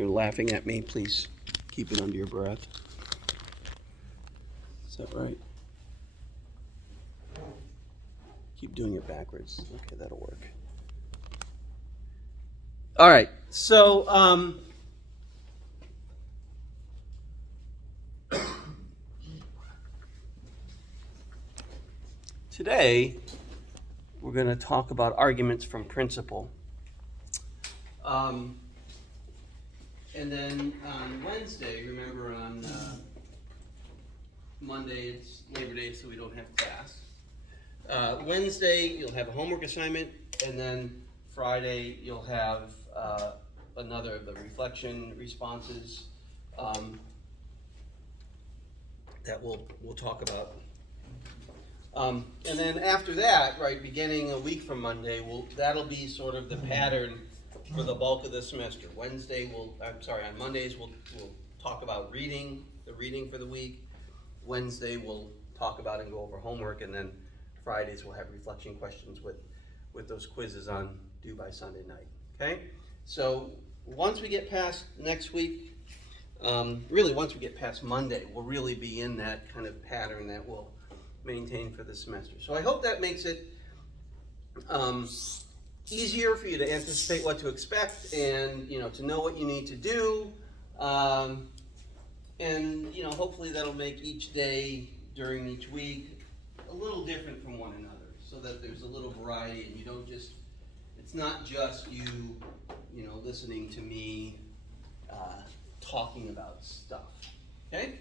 you're laughing at me, please keep it under your breath. Is that right? Keep doing it backwards. Okay, that'll work. All right, so today we're going to talk about arguments from principle. And then on Wednesday, remember on Monday it's Labor Day, so we don't have class. Wednesday you'll have a homework assignment, and then Friday you'll have another of the reflection responses that we'll talk about. And then after that, right, beginning a week from Monday, that'll be sort of the pattern for the bulk of the semester. On Mondays we'll talk about the reading for the week. Wednesday we'll talk about and go over homework, and then Fridays we'll have reflection questions with those quizzes due by Sunday night. Okay? So once we get past next week, really once we get past Monday, we'll really be in that kind of pattern that we'll maintain for the semester. So I hope that makes it easier for you to anticipate what to expect, and to know what you need to do, and hopefully that'll make each day during each week a little different from one another, so that there's a little variety, and it's not just you listening to me talking about stuff. Okay?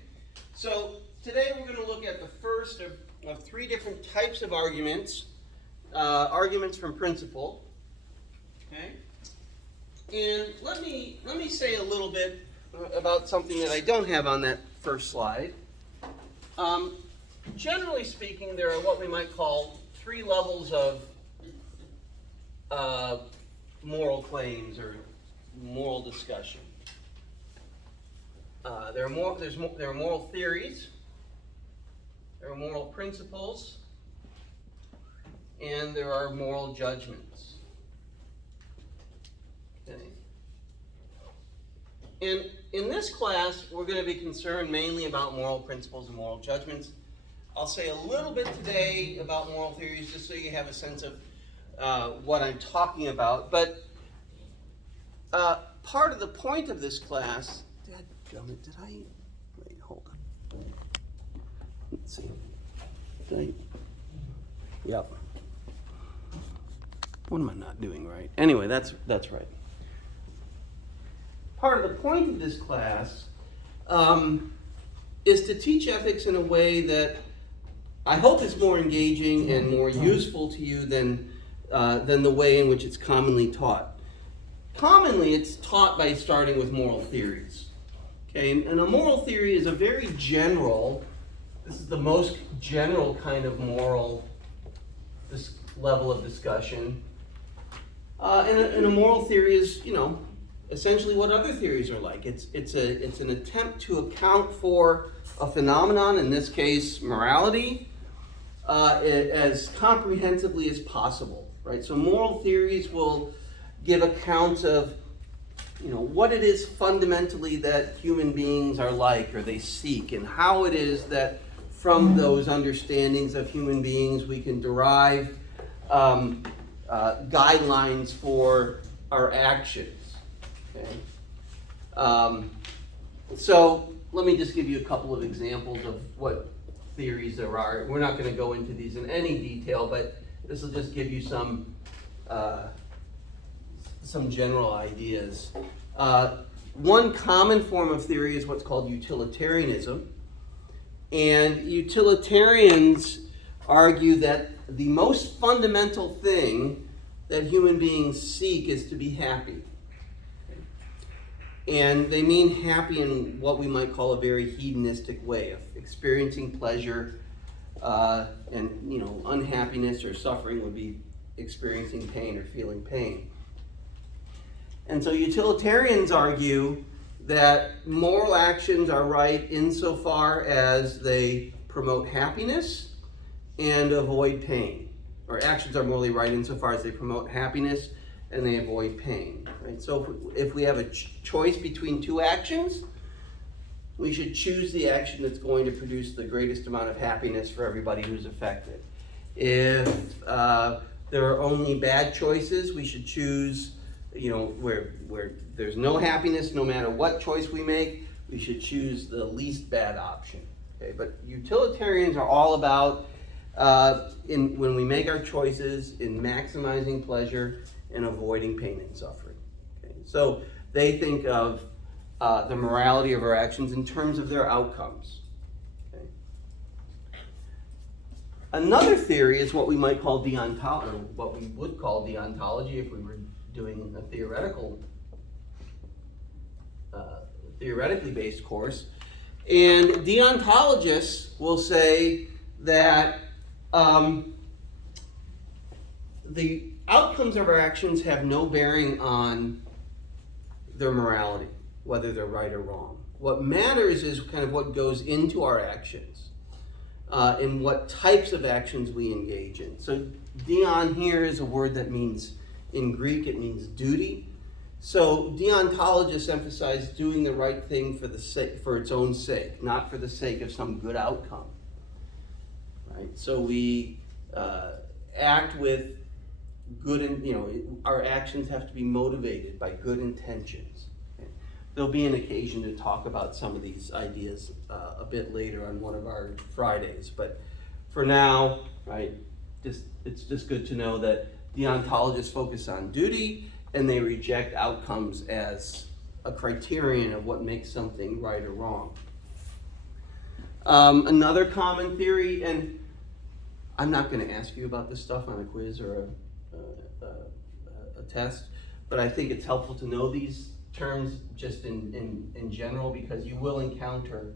So today we're going to look at the first of three different types of arguments from principle. Okay? And let me say a little bit about something that I don't have on that first slide. Generally speaking, there are what we might call three levels of moral claims or moral discussion. There are moral theories, there are moral principles, and there are moral judgments. Okay. And in this class, we're going to be concerned mainly about moral principles and moral judgments. I'll say a little bit today about moral theories, just so you have a sense of what I'm talking about. But part of the point of this class, hold on. Let's see. Yep. What am I not doing right? Anyway, that's right. Part of the point of this class is to teach ethics in a way that I hope is more engaging and more useful to you than the way in which it's commonly taught. Commonly, it's taught by starting with moral theories. Okay, and a moral theory is a very general, this is the most general kind of moral level of discussion. And a moral theory is, essentially what other theories are like. It's an attempt to account for a phenomenon, in this case morality, as comprehensively as possible, right? So moral theories will give account of what it is fundamentally that human beings are like, or they seek, and how it is that from those understandings of human beings we can derive guidelines for our actions. Okay? So let me just give you a couple of examples of what theories there are. We're not going to go into these in any detail, but this will just give you some general ideas. One common form of theory is what's called utilitarianism. And utilitarians argue that the most fundamental thing that human beings seek is to be happy. And they mean happy in what we might call a very hedonistic way of experiencing pleasure, and unhappiness or suffering would be experiencing pain or feeling pain. And so utilitarians argue that moral actions are right insofar as they promote happiness and avoid pain. Or actions are morally right insofar as they promote happiness and they avoid pain. Right? So if we have a choice between two actions, we should choose the action that's going to produce the greatest amount of happiness for everybody who's affected. If there are only bad choices, we should choose, where there's no happiness, no matter what choice we make, we should choose the least bad option. Okay? But utilitarians are all about, when we make our choices, in maximizing pleasure and avoiding pain and suffering. Okay? So they think of the morality of our actions in terms of their outcomes. Okay? Another theory is what we might call deontology, or what we would call deontology if we were doing a theoretically based course. And deontologists will say that the outcomes of our actions have no bearing on their morality, whether they're right or wrong. What matters is kind of what goes into our actions, and what types of actions we engage in. So deon here is a word that means, in Greek, it means duty. So deontologists emphasize doing the right thing for its own sake, not for the sake of some good outcome. Right? So we act with good, our actions have to be motivated by good intentions. Okay? There'll be an occasion to talk about some of these ideas a bit later on one of our Fridays, but for now, right, it's just good to know that deontologists focus on duty, and they reject outcomes as a criterion of what makes something right or wrong. Another common theory, and I'm not going to ask you about this stuff on a quiz or a test, but I think it's helpful to know these terms just in general, because you will encounter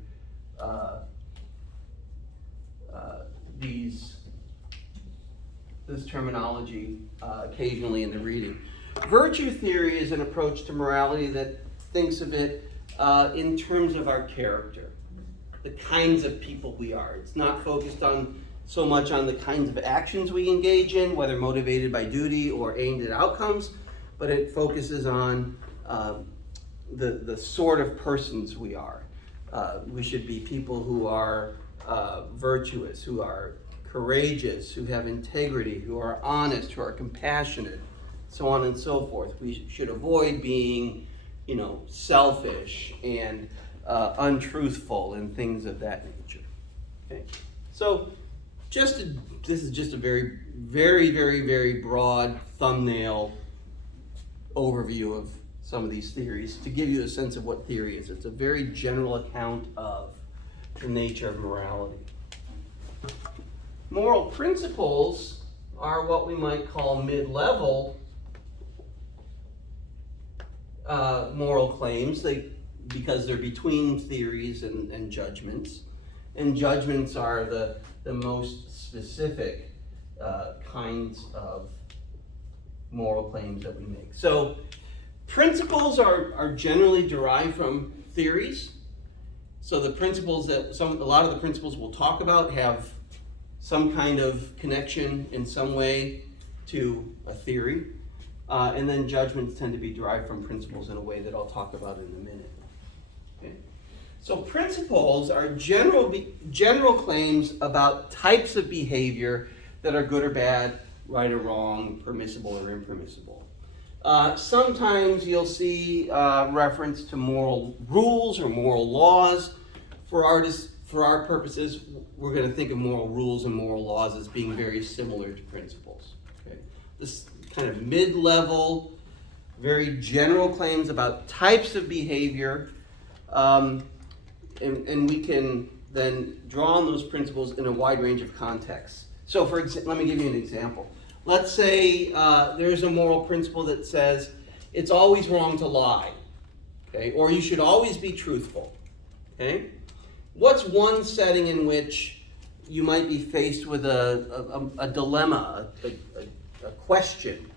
this terminology occasionally in the reading. Virtue theory is an approach to morality that thinks of it in terms of our character, the kinds of people we are. It's not focused on so much on the kinds of actions we engage in, whether motivated by duty or aimed at outcomes, but it focuses on the sort of persons we are. We should be people who are virtuous, who are courageous, who have integrity, who are honest, who are compassionate, so on and so forth. We should avoid being, selfish and untruthful and things of that nature. Okay, so this is just a very, very, very, very broad thumbnail overview of some of these theories to give you a sense of what theory is. It's a very general account of the nature of morality. Moral principles are what we might call mid-level moral claims, because they're between theories and judgments. And judgments are the most specific kinds of moral claims that we make. So principles are generally derived from theories. So the principles that a lot of the principles we'll talk about have some kind of connection in some way to a theory. And then judgments tend to be derived from principles in a way that I'll talk about in a minute. Okay? So principles are general claims about types of behavior that are good or bad, right or wrong, permissible or impermissible. Sometimes you'll see reference to moral rules or moral laws. For our purposes, we're going to think of moral rules and moral laws as being very similar to principles. Okay? This kind of mid-level, very general claims about types of behavior, and we can then draw on those principles in a wide range of contexts. So let me give you an example. Let's say there's a moral principle that says it's always wrong to lie, okay? Or you should always be truthful, okay? What's one setting in which you might be faced with a dilemma, a question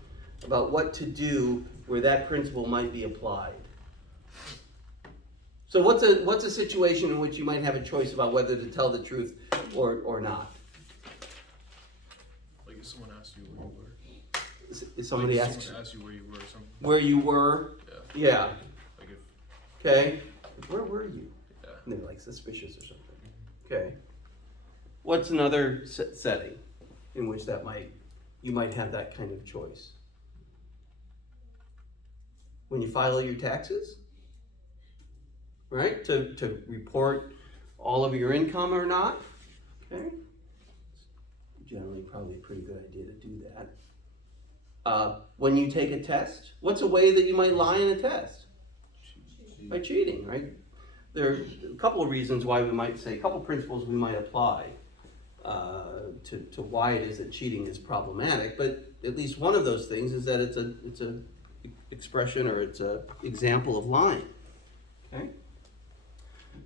about what to do where that principle might be applied? So what's a situation in which you might have a choice about whether to tell the truth or not? Like if someone asks you where you work. Is somebody like asks someone asked you where you were or something. where you were? Yeah. Yeah. Like if Okay. Where were you? yeah. And they're like suspicious or something. Okay. What's another setting in which you might have that kind of choice? When you file your taxes, right? To report all of your income or not. Okay. Generally, probably a pretty good idea to do that. When you take a test, what's a way that you might lie in a test? By cheating, right? There are a couple of reasons why we might say, a couple of principles we might apply to why it is that cheating is problematic. But at least one of those things is that it's a expression or it's a example of lying. Okay.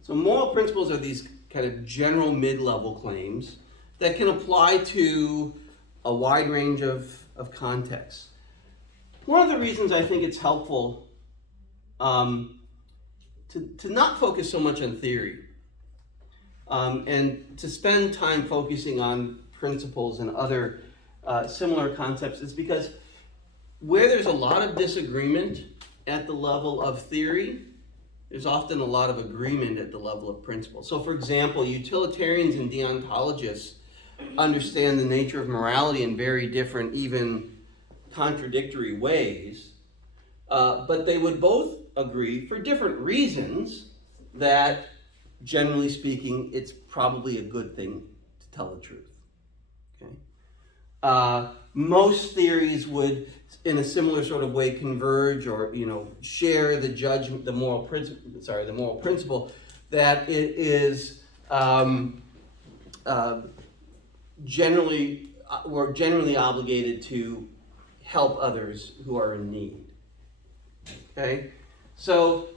So moral principles are these kind of general mid-level claims that can apply to a wide range of contexts. One of the reasons I think it's helpful to not focus so much on theory and to spend time focusing on principles and other similar concepts is because where there's a lot of disagreement at the level of theory, there's often a lot of agreement at the level of principle. So for example, utilitarians and deontologists understand the nature of morality in very different, even contradictory ways, but they would both agree, for different reasons, that generally speaking, it's probably a good thing to tell the truth. Okay? Most theories would, in a similar sort of way, converge or share the judgment, the moral principle that it is we're generally obligated to help others who are in need. Okay, so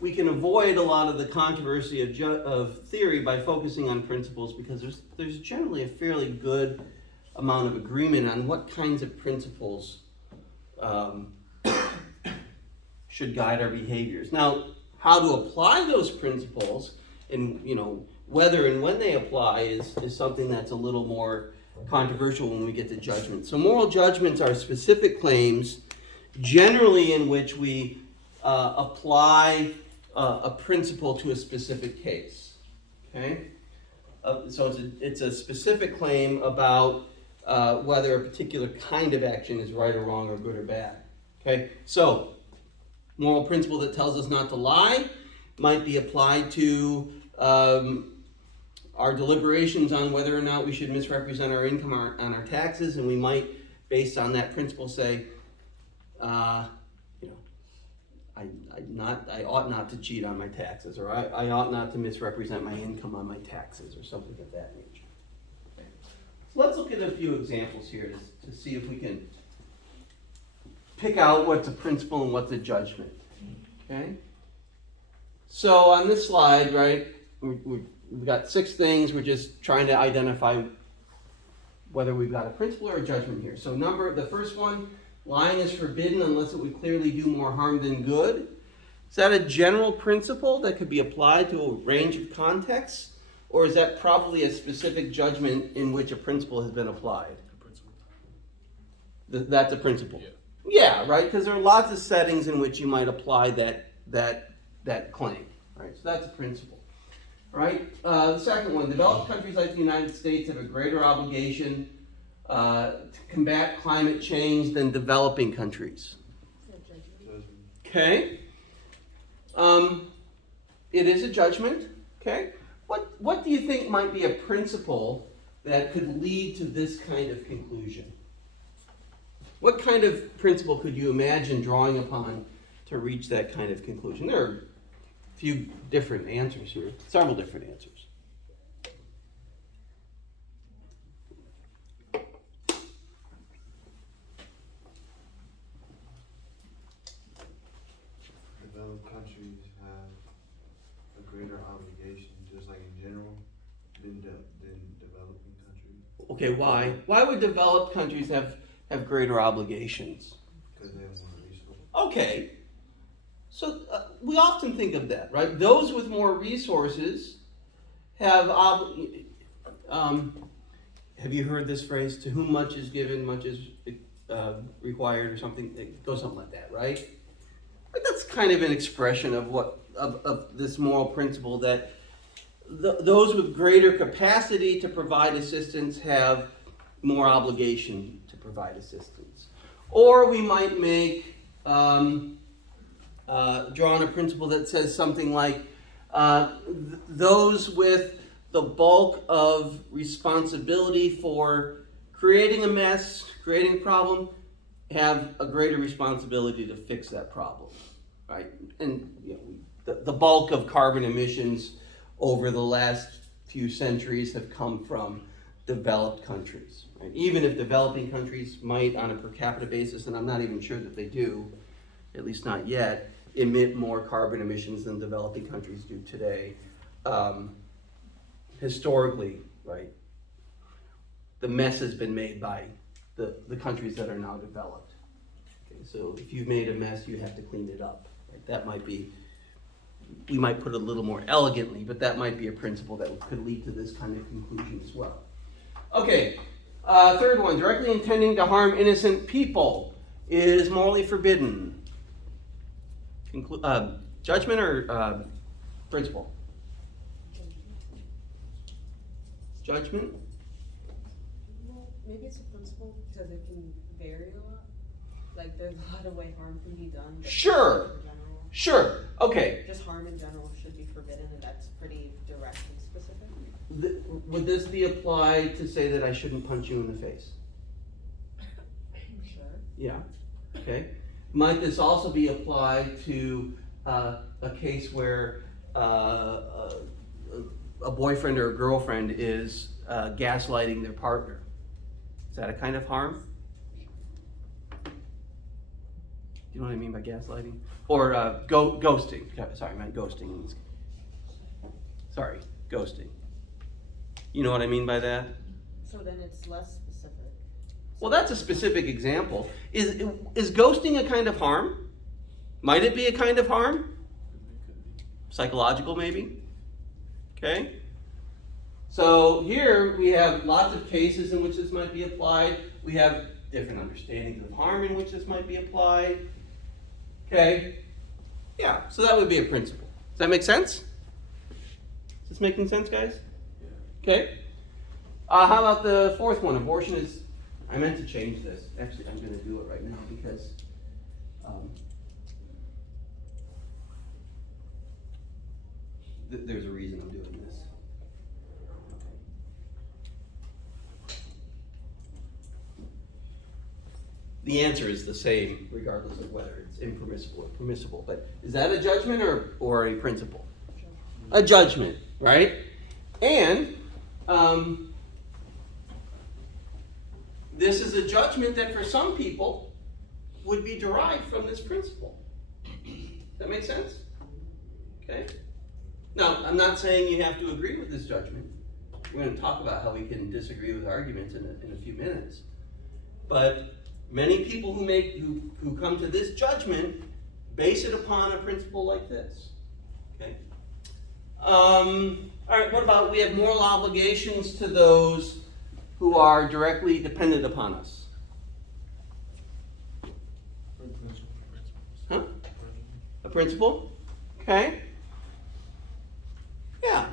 we can avoid a lot of the controversy of theory by focusing on principles because there's generally a fairly good amount of agreement on what kinds of principles should guide our behaviors. Now, how to apply those principles and whether and when they apply is something that's a little more controversial when we get to judgment. So moral judgments are specific claims generally in which we apply a principle to a specific case. Okay? So it's a specific claim about whether a particular kind of action is right or wrong or good or bad. Okay? So, moral principle that tells us not to lie might be applied to our deliberations on whether or not we should misrepresent our income on our taxes, and we might, based on that principle, say, I ought not to cheat on my taxes, or I ought not to misrepresent my income on my taxes, or something of that nature. Okay. So let's look at a few examples here to see if we can pick out what's a principle and what's a judgment. Okay. So on this slide, right, we've got 6 things. We're just trying to identify whether we've got a principle or a judgment here. So the first one, lying is forbidden unless it would clearly do more harm than good. Is that a general principle that could be applied to a range of contexts? Or is that probably a specific judgment in which a principle has been applied? A principle. That's a principle. Yeah. Yeah, right? Because there are lots of settings in which you might apply that claim. Right? So that's a principle. Right? The second one, developed countries like the United States have a greater obligation to combat climate change than developing countries. Okay. It is a judgment. Okay. What do you think might be a principle that could lead to this kind of conclusion? What kind of principle could you imagine drawing upon to reach that kind of conclusion? There are a few different answers here, several different answers. Developed countries have a greater obligation, just like in general, than developing countries. Okay, why? Why would developed countries have greater obligations? Because they have more resources. Okay, so we often think of that, right? Those with more resources have have you heard this phrase, to whom much is given, much is required or something, it goes something like that, right? But that's kind of an expression of of this moral principle that those with greater capacity to provide assistance have more obligation to provide assistance. Or we might make, draw on a principle that says something like, those with the bulk of responsibility for creating a mess, creating a problem, have a greater responsibility to fix that problem, right? And the bulk of carbon emissions over the last few centuries have come from developed countries, right? Even if developing countries might, on a per capita basis, and I'm not even sure that they do, at least not yet, emit more carbon emissions than developing countries do today. Historically, right, the mess has been made by the countries that are now developed. Okay, so if you've made a mess, you have to clean it up. Right? That might be, we might put it a little more elegantly, but that might be a principle that could lead to this kind of conclusion as well. Okay, third one, directly intending to harm innocent people is morally forbidden. Judgment or principle? Judgment? Well, maybe it's a principle because it can vary a lot. Like there's a lot of way harm can be done. But Sure. in general, Sure. Okay. just harm in general should be forbidden, and that's pretty direct and specific. Would this be applied to say that I shouldn't punch you in the face? Sure. Yeah. Okay. Might this also be applied to a case where a boyfriend or a girlfriend is gaslighting their partner? Is that a kind of harm? Do you know what I mean by gaslighting? Or ghosting. Sorry, I meant ghosting. Sorry, ghosting. You know what I mean by that? So then it's less specific. Well, that's a specific example. Is ghosting a kind of harm? Might it be a kind of harm? Psychological, maybe? Okay? So here we have lots of cases in which this might be applied. We have different understandings of harm in which this might be applied. Okay? Yeah, so that would be a principle. Does that make sense? Is this making sense, guys? Okay. How about the fourth one? Abortion is, I meant to change this. Actually, I'm going to do it right now because there's a reason I'm doing this. The answer is the same regardless of whether it's impermissible or permissible. But is that a judgment or a principle? A judgment, right? And this is a judgment that for some people would be derived from this principle. Does that make sense? Okay? Now, I'm not saying you have to agree with this judgment. We're going to talk about how we can disagree with arguments in a few minutes. But many people who come to this judgment base it upon a principle like this. Okay? All right, what about we have moral obligations to those who are directly dependent upon us? Huh? A principle? Okay. Yeah.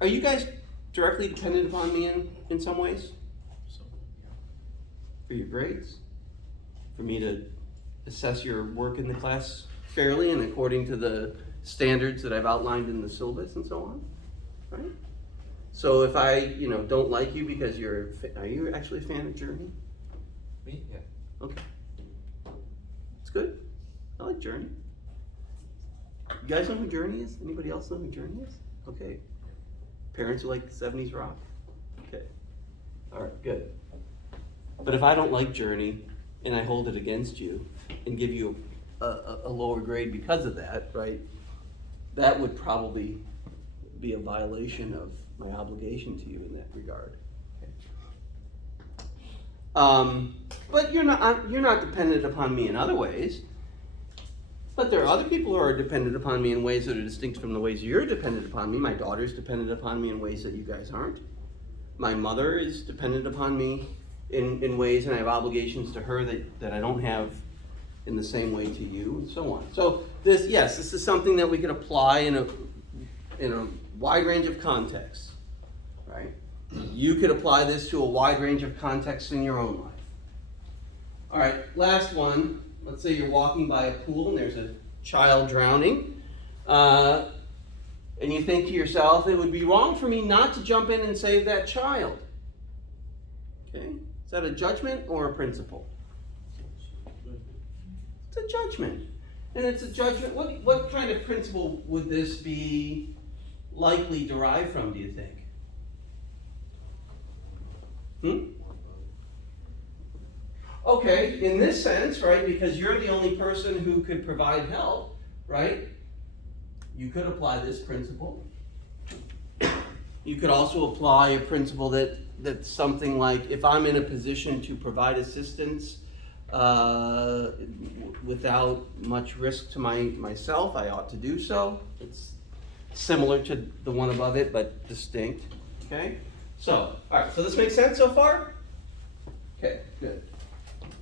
Are you guys directly dependent upon me in some ways? For your grades? For me to assess your work in the class fairly and according to the standards that I've outlined in the syllabus and so on? Right? So if I, don't like you because are you actually a fan of Journey? Me? Yeah. Okay. It's good. I like Journey. You guys know who Journey is? Anybody else know who Journey is? Okay. Parents who like 70s rock? Okay. All right, good. But if I don't like Journey and I hold it against you and give you a lower grade because of that, right? That would probably be a violation of my obligation to you in that regard. Okay. But you're not dependent upon me in other ways. But there are other people who are dependent upon me in ways that are distinct from the ways you're dependent upon me. My daughter's dependent upon me in ways that you guys aren't. My mother is dependent upon me in ways, and I have obligations to her that I don't have in the same way to you, and so on. So this, yes, this is something that we could apply in a wide range of contexts, right? You could apply this to a wide range of contexts in your own life. All right, last one. Let's say you're walking by a pool and there's a child drowning, and you think to yourself, it would be wrong for me not to jump in and save that child. Okay, is that a judgment or a principle? It's a judgment. And it's a judgment. What kind of principle would this be likely derived from, do you think? Okay, in this sense, right, because you're the only person who could provide help, right? You could apply this principle. You could also apply a principle that's something like, if I'm in a position to provide assistance without much risk to myself, I ought to do so. It's similar to the one above it, but distinct. Okay? So, all right, so this makes sense so far? Okay, good.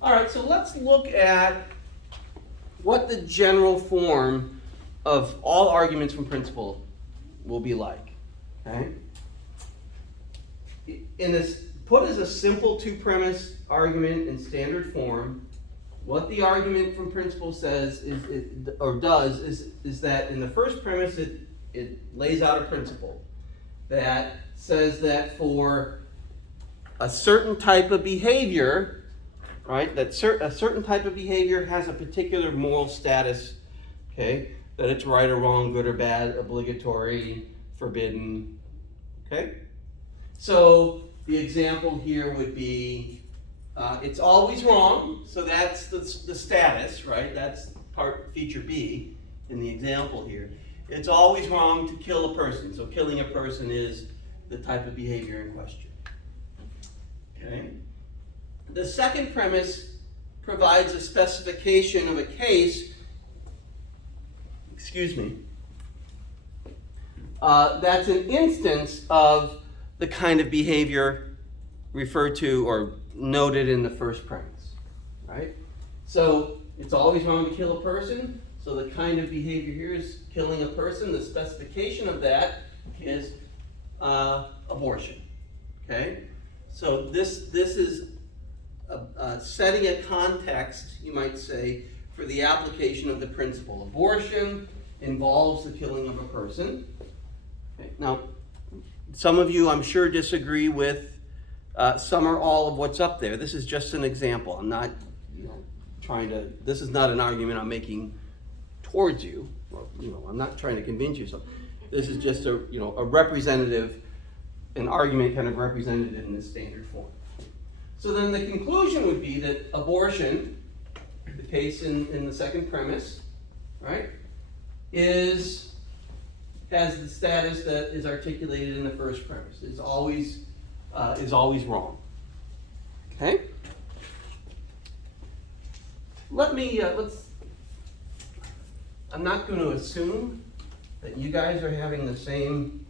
All right, so let's look at what the general form of all arguments from principle will be like. Okay? In this, put as a simple two-premise argument in standard form, what the argument from principle says is that in the first premise it lays out a principle that says that for a certain type of behavior, right, that a certain type of behavior has a particular moral status, okay, that it's right or wrong, good or bad, obligatory, forbidden, okay? So the example here would be, it's always wrong, so that's the status, right? That's feature B in the example here. It's always wrong to kill a person, so killing a person is the type of behavior in question. Okay? The second premise provides a specification of a case, that's an instance of the kind of behavior referred to or noted in the first premise, right? So it's always wrong to kill a person, so the kind of behavior here is killing a person. The specification of that is abortion, okay? So this is setting a context, you might say, for the application of the principle. Abortion involves the killing of a person. Okay. Now, some of you, I'm sure, disagree with some or all of what's up there. This is just an example. I'm not, this is not an argument I'm making towards you. Or, I'm not trying to convince you. So this is just a representative, an argument kind of represented in this standard form. So then the conclusion would be that abortion, the case in the second premise, right, has the status that is articulated in the first premise. Is always wrong. Okay? I'm not going to assume that you guys are having the same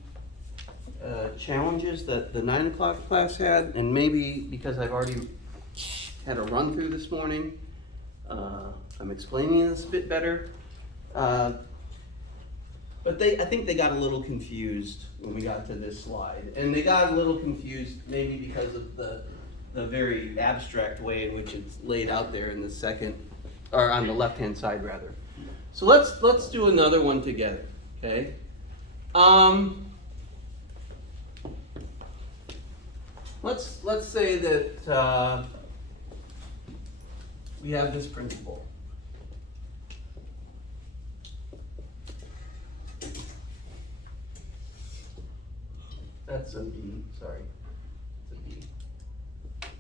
challenges that the 9 o'clock class had, and maybe because I've already had a run through this morning, I'm explaining this a bit better. But I think they got a little confused when we got to this slide. And they got a little confused maybe because of the very abstract way in which it's laid out there in the second, or on the left-hand side rather. So let's do another one together, okay? Let's say that we have this principle. That's a B, sorry. It's a B.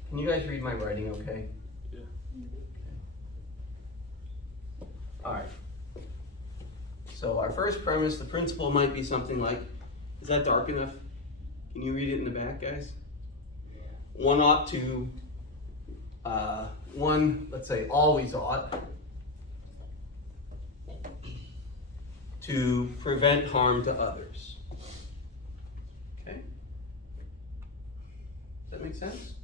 Can you guys read my writing okay? Yeah. Okay. All right. So our first premise, the principle might be something like, is that dark enough? Can you read it in the back, guys? One ought to, let's say always ought to prevent harm to others. Okay? Does that make sense?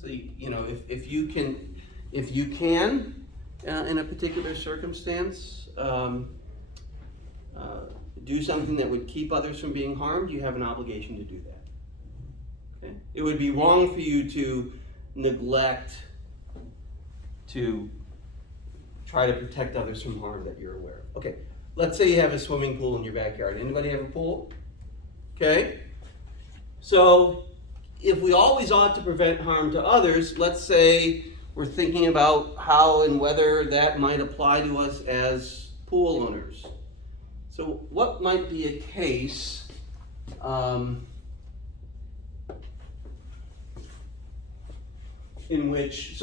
So you know, if you can, in a particular circumstance, do something that would keep others from being harmed, you have an obligation to do that. Okay? It would be wrong for you to neglect to try to protect others from harm that you're aware of. Okay, let's say you have a swimming pool in your backyard. Anybody have a pool? Okay, so if we always ought to prevent harm to others, let's say we're thinking about how and whether that might apply to us as pool owners. So what might be a case in which,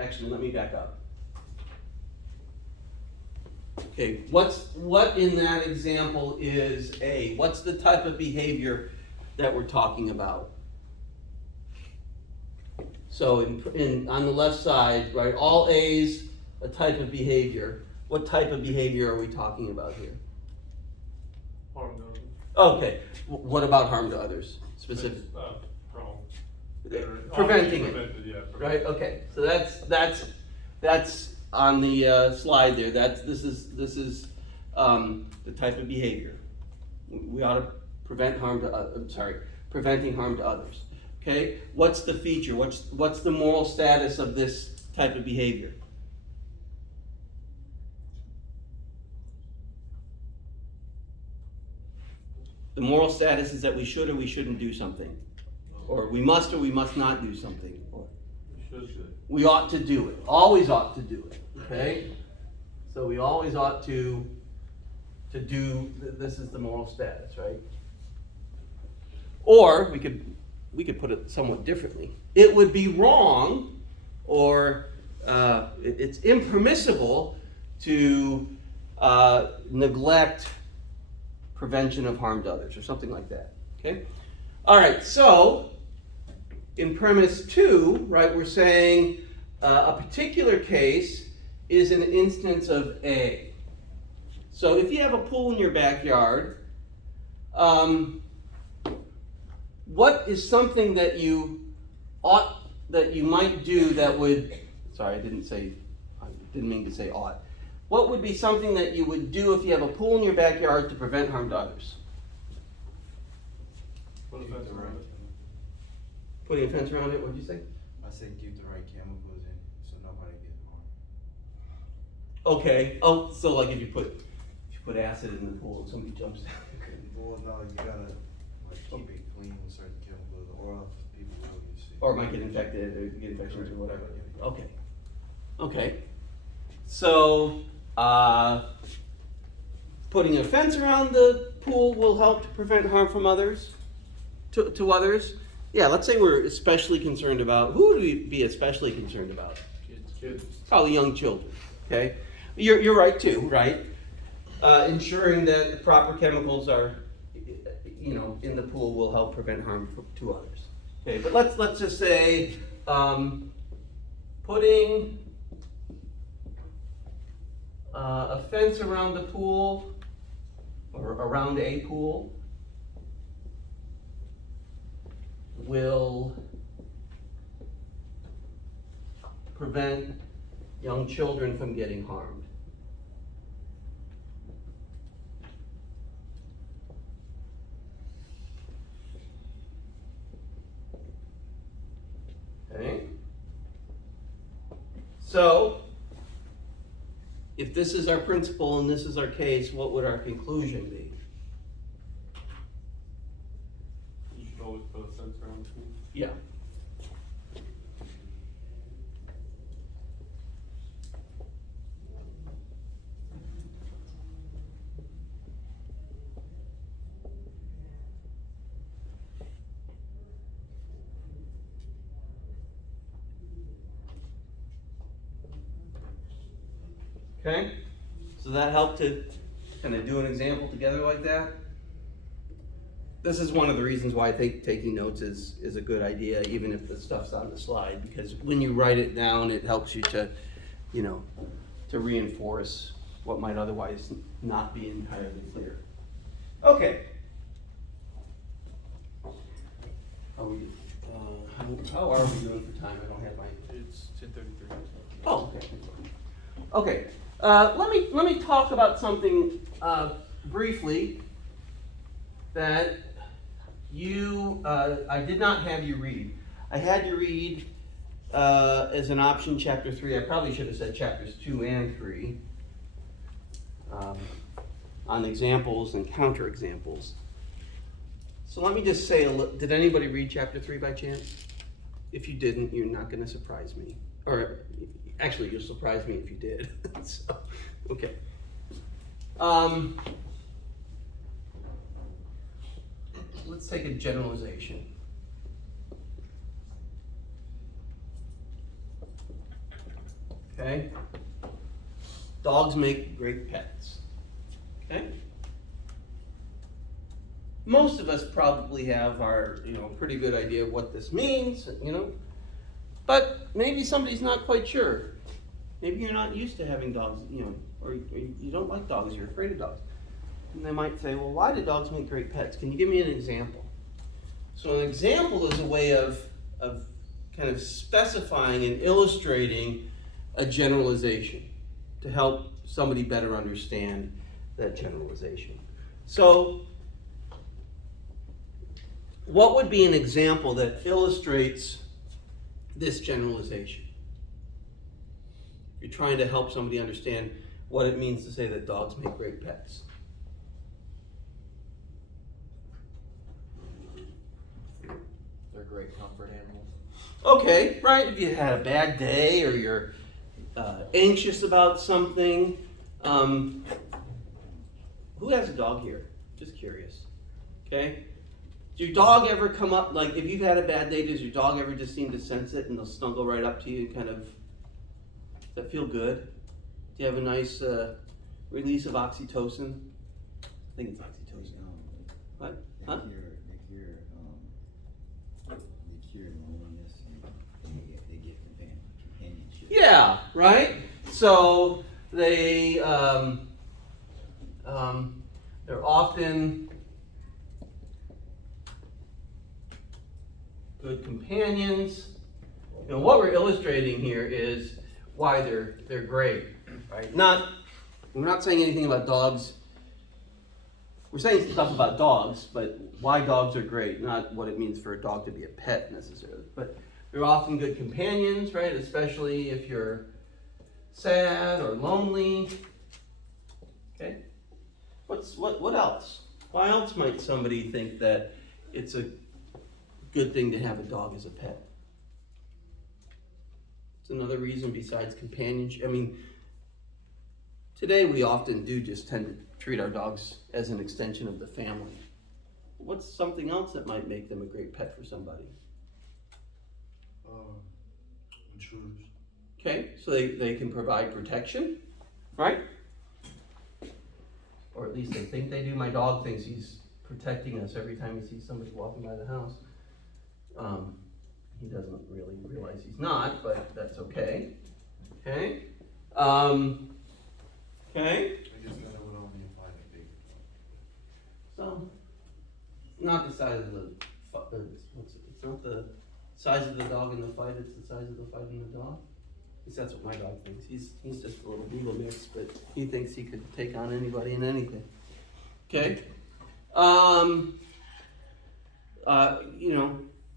actually, let me back up. Okay, what in that example is A? What's the type of behavior that we're talking about? So on the left side, right, all A's, a type of behavior. What type of behavior are we talking about here? Harm to others. Okay, what about harm to others, specific? Wrong. Preventing it, Prevented, yeah. right? Okay, so that's on the slide there. This is the type of behavior. We ought to prevent harm to. Preventing harm to others. Okay, what's the feature? What's the moral status of this type of behavior? The moral status is that we should or we shouldn't do something, or we must not do something. Should. We ought to do it. Always ought to do it. Okay, so we always ought to do. This is the moral status, right? Or we could put it somewhat differently. It would be wrong, or it's impermissible to neglect prevention of harm to others, or something like that. Okay. All right. So in premise 2, right, we're saying a particular case is an instance of A. So if you have a pool in your backyard, what is something that you might do that would, sorry, I didn't mean to say ought. What would be something that you would do if you have a pool in your backyard to prevent harm to others? Put a fence around it. Putting a fence around it, what'd you say? I say keep the right chemicals in so nobody gets harmed. Okay. Oh, so like if you put acid in the pool and somebody jumps down. Well, no, you gotta keep it clean with certain chemicals, or else people will get sick. Or it might get infected, or get infections or whatever. Okay. Okay. So, putting a fence around the pool will help to prevent harm from others, to others. Yeah, let's say we're especially concerned about, who would we be especially concerned about? Kids. Probably young children, okay? You're right too, right? Ensuring that the proper chemicals are, in the pool will help prevent harm to others. Okay, but let's just say putting a fence around the pool or around a pool will prevent young children from getting harmed. Okay? So, if this is our principle and this is our case, what would our conclusion be? You should always put a fence around the pool. Yeah. Okay, so that helped to kind of do an example together like that. This is one of the reasons why I think taking notes is a good idea, even if the stuff's on the slide, because when you write it down, it helps you to, to reinforce what might otherwise not be entirely clear. Okay. Are we How are we doing for time? I don't have my. It's 10:33. Oh, okay. Okay. Let me talk about something briefly that I did not have you read. I had you read as an option chapter 3. I probably should have said chapters 2 and 3 on examples and counterexamples. So let me just say, did anybody read chapter 3 by chance? If you didn't, you're not going to surprise me. Or actually, you'll surprise me if you did. So, okay. Let's take a generalization. Okay? Dogs make great pets. Okay? Most of us probably have our, pretty good idea of what this means, But maybe somebody's not quite sure. Maybe you're not used to having dogs, or you don't like dogs, you're afraid of dogs. And they might say, well, why do dogs make great pets? Can you give me an example? So an example is a way of kind of specifying and illustrating a generalization to help somebody better understand that generalization. So what would be an example that illustrates this generalization? You're trying to help somebody understand what it means to say that dogs make great pets. They're great comfort animals. Okay, right, if you had a bad day or you're anxious about something. Who has a dog here? Just curious. Okay? Does your dog ever come up, like if you've had a bad day, does your dog ever just seem to sense it and they'll snuggle right up to you and kind of, does that feel good? Do you have a nice release of oxytocin? I think it's oxytocin. What? Huh? They cure loneliness and they get companionship. Yeah, right? So they're often good companions. What we're illustrating here is why they're great, right? We're not saying anything about dogs. We're saying stuff about dogs, but why dogs are great, not what it means for a dog to be a pet necessarily. But they're often good companions, right? Especially if you're sad or lonely. Okay? What else? Why else might somebody think that it's a good thing to have a dog as a pet? It's another reason besides companionship. I mean, today we often do just tend to treat our dogs as an extension of the family. What's something else that might make them a great pet for somebody? Intruders. Okay, so they can provide protection, right? Or at least they think they do. My dog thinks he's protecting us every time he sees somebody walking by the house. He doesn't really realize he's not, but that's okay. Okay? Okay? I guess that would only apply to big. So, not the size of it's not the size of the dog in the fight, it's the size of the fight in the dog. At least that's what my dog thinks. He's just a little beagle mix, but he thinks he could take on anybody and anything. Okay?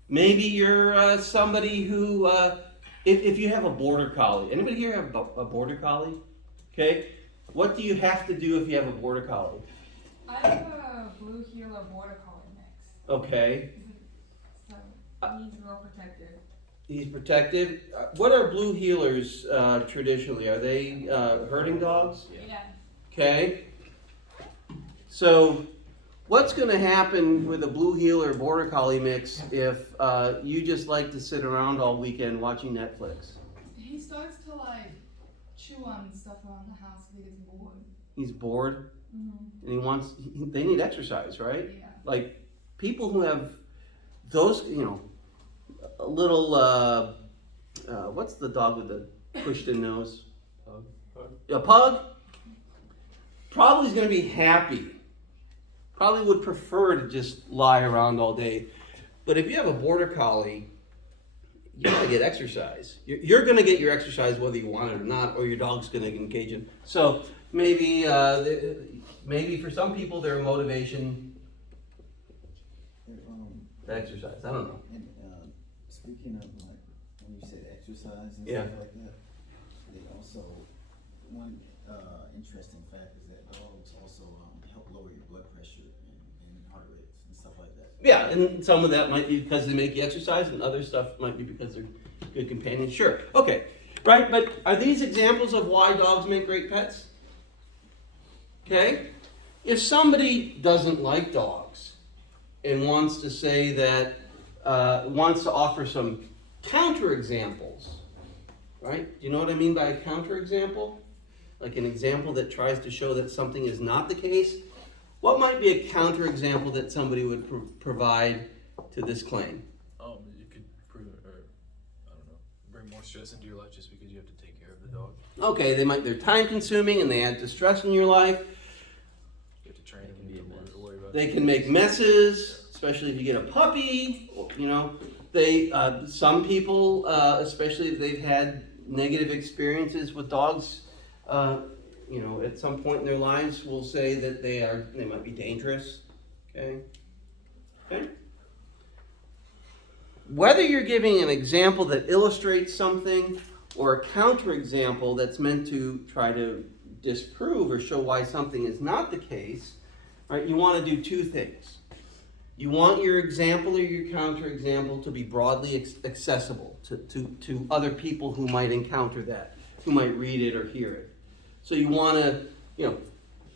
Maybe you're somebody who, if you have a border collie. Anybody here have a border collie? Okay? What do you have to do if you have a border collie? I have a blue heeler border collie mix, Okay. so he's well protected. He's protected. What are blue heelers traditionally? Are they herding dogs? Yeah. Okay. So, what's going to happen with a blue heeler border collie mix if you just like to sit around all weekend watching Netflix? He starts to chew on stuff around the house if he gets bored. He's bored Mm-hmm. and they need exercise, right? Yeah. Like people who have those, a little, what's the dog with the pushed in nose? A pug? Probably is going to be happy. Probably would prefer to just lie around all day. But if you have a border collie, you gotta get exercise. You're gonna get your exercise whether you want it or not, or your dog's gonna engage in. So maybe, maybe for some people their motivation to exercise. I don't know. And, speaking of like, when you said exercise and Yeah. stuff like that, they also, one, interesting fact is that dogs also, help lower your blood pressure and heart rates and stuff like that. Yeah, and some of that might be because they make you exercise, and other stuff might be because they're good companions. Sure, okay, right. But are these examples of why dogs make great pets? Okay, if somebody doesn't like dogs and wants to say that, wants to offer some counterexamples, right? Do you know what I mean by a counterexample? Like an example that tries to show that something is not the case. What might be a counterexample that somebody would provide to this claim? You could prove it, or I don't know, bring more stress into your life just because you have to take care of the dog. Okay, they're time consuming and they add distress in your life. You have to train It can them be a to mess. worry about. They can make messes, especially if you get a puppy. You know, some people, especially if they've had negative experiences with dogs, you know, at some point in their lives, will say that they might be dangerous. Okay. Whether you're giving an example that illustrates something or a counterexample that's meant to try to disprove or show why something is not the case, right? You want to do two things. You want your example or your counterexample to be broadly accessible to other people who might encounter that, who might read it or hear it. So you want to, you know,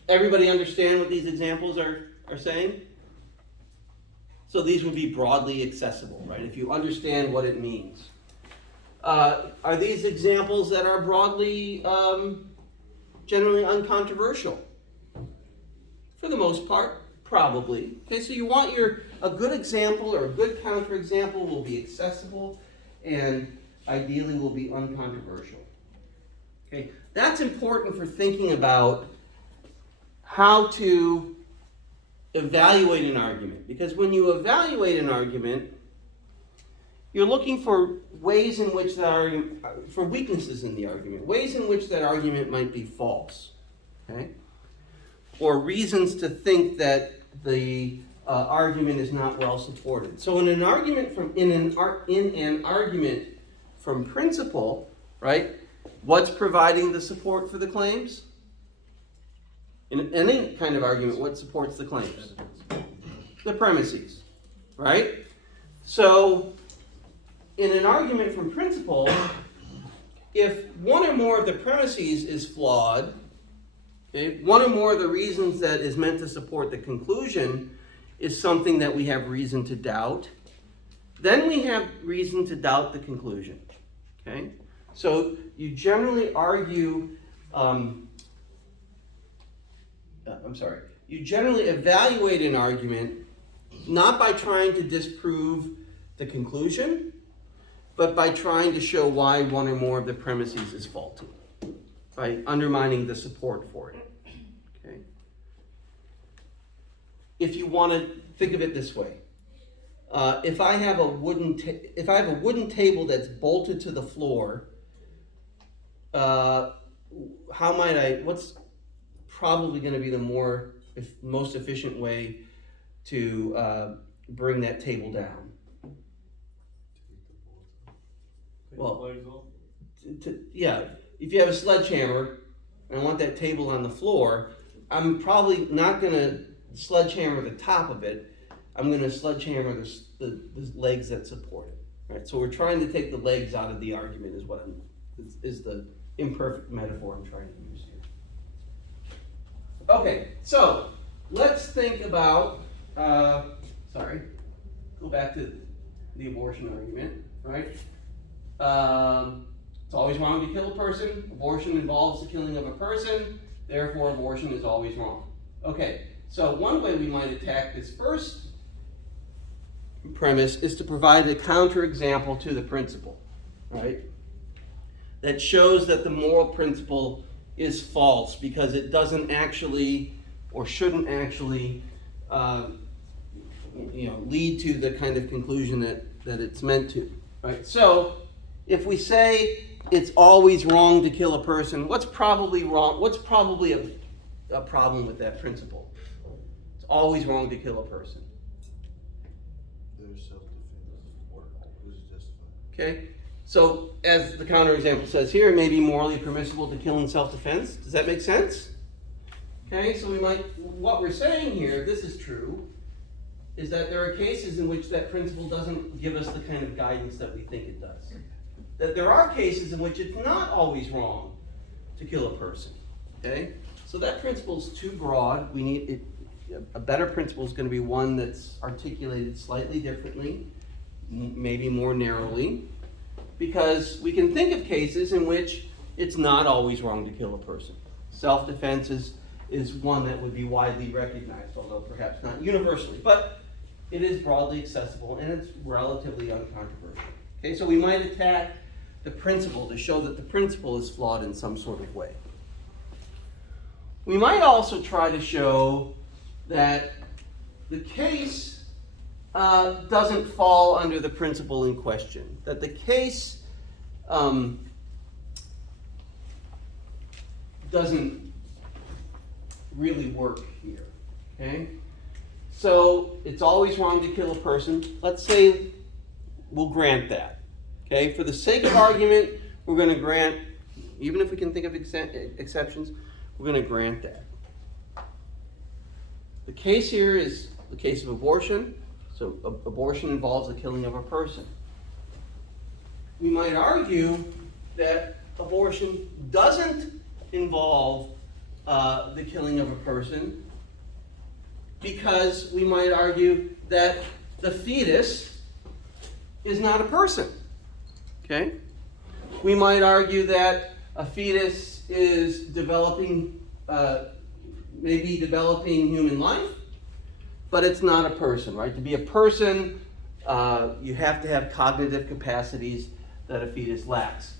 everybody understand what these examples are saying? So these would be broadly accessible, right? If you understand what it means. Are these examples that are broadly, generally uncontroversial? For the most part, probably. Okay, so you want a good example or a good counterexample will be accessible and ideally will be uncontroversial. Okay, that's important for thinking about how to evaluate an argument. Because when you evaluate an argument, you're looking for ways in which that argument, for weaknesses in the argument, ways in which that argument might be false, okay? Or reasons to think that the argument is not well supported. So in an argument from principle, right? What's providing the support for the claims? In any kind of argument, what supports the claims? The premises, right? So, in an argument from principle, if one or more of the premises is flawed, okay, one or more of the reasons that is meant to support the conclusion is something that we have reason to doubt, then we have reason to doubt the conclusion, okay? So, you generally argue, you generally evaluate an argument not by trying to disprove the conclusion, but by trying to show why one or more of the premises is faulty, by undermining the support for it. Okay. If you want to think of it this way, if I have a wooden table that's bolted to the floor, what's probably going to be the most efficient way to bring that table down? Well, Legs off. yeah, if you have a sledgehammer and I want that table on the floor, I'm probably not going to sledgehammer the top of it. I'm going to sledgehammer the legs that support it. Right? So we're trying to take the legs out of the argument is the imperfect metaphor I'm trying to use here. Okay, so let's think about, go back to the abortion argument, right? It's always wrong to kill a person. Abortion involves the killing of a person. Therefore, abortion is always wrong. Okay, so one way we might attack this first premise is to provide a counterexample to the principle, right? That shows that the moral principle is false because it doesn't actually or shouldn't actually lead to the kind of conclusion that it's meant to, right? So, if we say it's always wrong to kill a person, what's probably wrong? What's probably a problem with that principle? It's always wrong to kill a person. There's self-defense or is justified. Okay? So, as the counterexample says here, it may be morally permissible to kill in self-defense. Does that make sense? Okay, so what we're saying here, if this is true, is that there are cases in which that principle doesn't give us the kind of guidance that we think it does. That there are cases in which it's not always wrong to kill a person. Okay? So that principle is too broad. We need it. A better principle is going to be one that's articulated slightly differently, maybe more narrowly, because we can think of cases in which it's not always wrong to kill a person. Self-defense is one that would be widely recognized, although perhaps not universally, but it is broadly accessible and it's relatively uncontroversial. Okay, so we might attack the principle to show that the principle is flawed in some sort of way. We might also try to show that the case doesn't fall under the principle in question, that the case doesn't really work here, okay? So it's always wrong to kill a person. Let's say we'll grant that, okay? For the sake of argument, we're going to grant, even if we can think of exceptions, we're going to grant that. The case here is the case of abortion. So abortion involves the killing of a person. We might argue that abortion doesn't involve the killing of a person, because we might argue that the fetus is not a person. Okay? We might argue that a fetus is developing, maybe developing human life, but it's not a person, right? To be a person, you have to have cognitive capacities that a fetus lacks.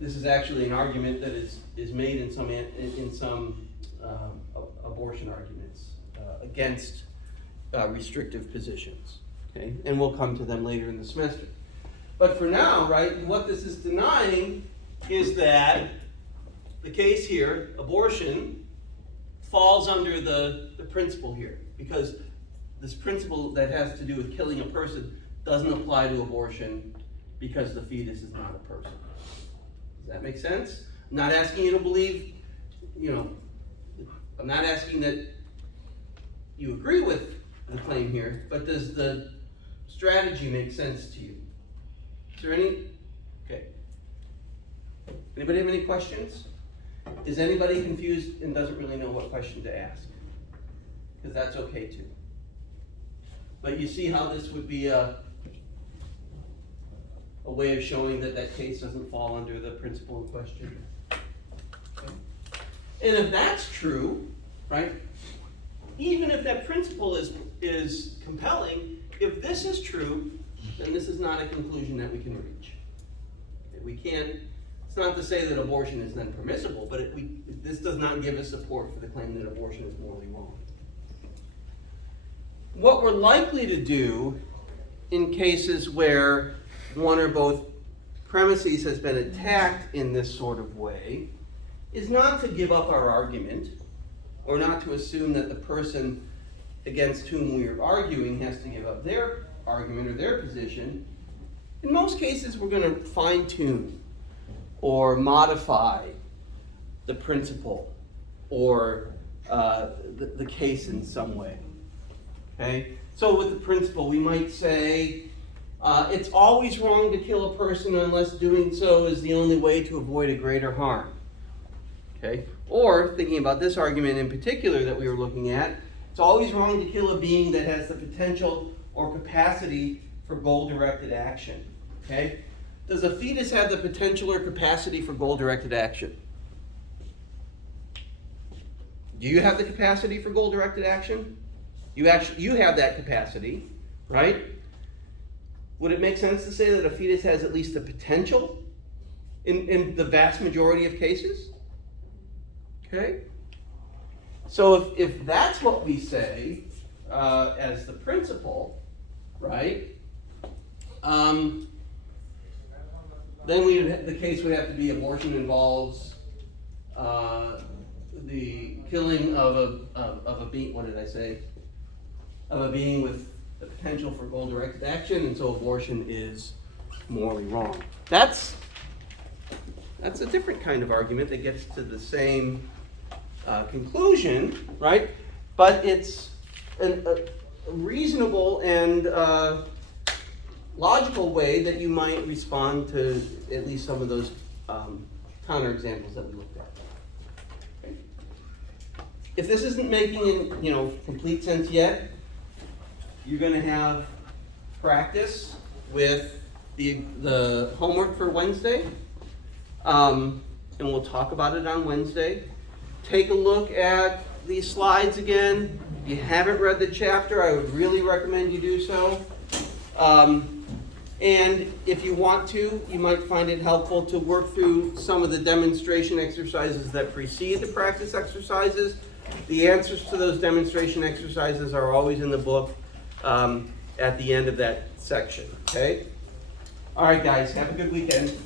This is actually an argument that is made in some abortion arguments against restrictive positions. Okay, and we'll come to them later in the semester. But for now, right, what this is denying is that the case here, abortion, falls under the principle here, because this principle that has to do with killing a person doesn't apply to abortion because the fetus is not a person. Does that make sense? I'm not asking you to believe, I'm not asking that you agree with the claim here, but does the strategy make sense to you? Is there any? Okay. Anybody have any questions? Is anybody confused and doesn't really know what question to ask? Because that's okay too. But you see how this would be a way of showing that that case doesn't fall under the principle in question. Okay. And if that's true, right, even if that principle is compelling, if this is true, then this is not a conclusion that we can reach. We can't, it's not to say that abortion is then permissible, but this does not give us support for the claim that abortion is morally wrong. What we're likely to do in cases where one or both premises has been attacked in this sort of way is not to give up our argument, or not to assume that the person against whom we are arguing has to give up their argument or their position. In most cases, we're going to fine-tune or modify the principle or the case in some way. Okay? So with the principle, we might say, it's always wrong to kill a person unless doing so is the only way to avoid a greater harm. Okay? Or, thinking about this argument in particular that we were looking at, it's always wrong to kill a being that has the potential or capacity for goal-directed action. Okay? Does a fetus have the potential or capacity for goal-directed action? Do you have the capacity for goal-directed action? You have that capacity, right? Would it make sense to say that a fetus has at least the potential in the vast majority of cases? Okay? So if that's what we say, as the principal, right? Then the case would have to be abortion involves the killing of a being. What did I say? Of a being with the potential for goal-directed action, and so abortion is morally wrong. That's a different kind of argument that gets to the same conclusion, right? But it's a reasonable and logical way that you might respond to at least some of those counterexamples that we looked at. Okay. If this isn't making complete sense yet, you're going to have practice with the homework for Wednesday, and we'll talk about it on Wednesday. Take a look at these slides again. If you haven't read the chapter, I would really recommend you do so. And if you want to, you might find it helpful to work through some of the demonstration exercises that precede the practice exercises. The answers to those demonstration exercises are always in the book at the end of that section, okay? All right, guys, have a good weekend.